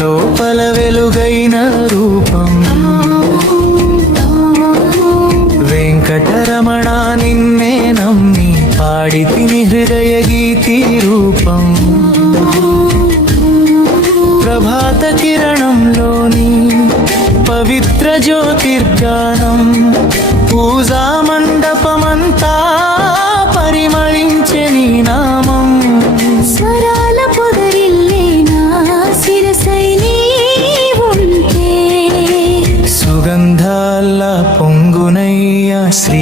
లోపల వెలుగైన రూపం. వెంకటరమణ నిన్నే నమ్మి పాడి తిని హృదయ గీతి రూపం. ప్రభాత కిరణంలోని పవిత్ర జ్యోతిర్గానం పూజా మండప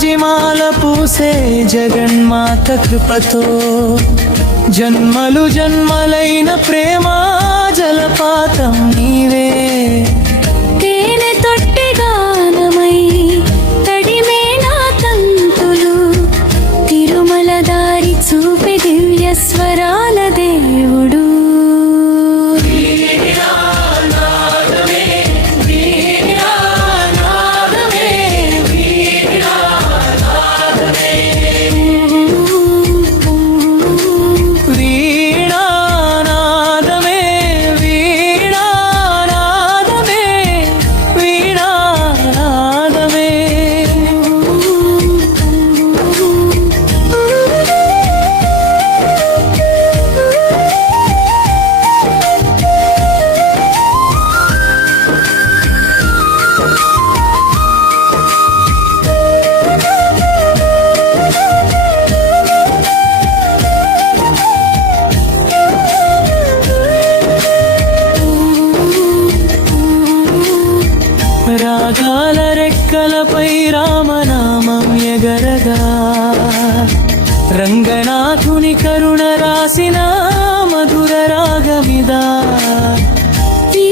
జాజిమాల పూసే జగన్మాత కృపతో జన్మలు జన్మలైన ప్రేమ జలపాతం రెక్కలపై రామనామం ఎగరగా. రంగనాథుని కరుణ రాసిన మధుర రాగమిదా ఈ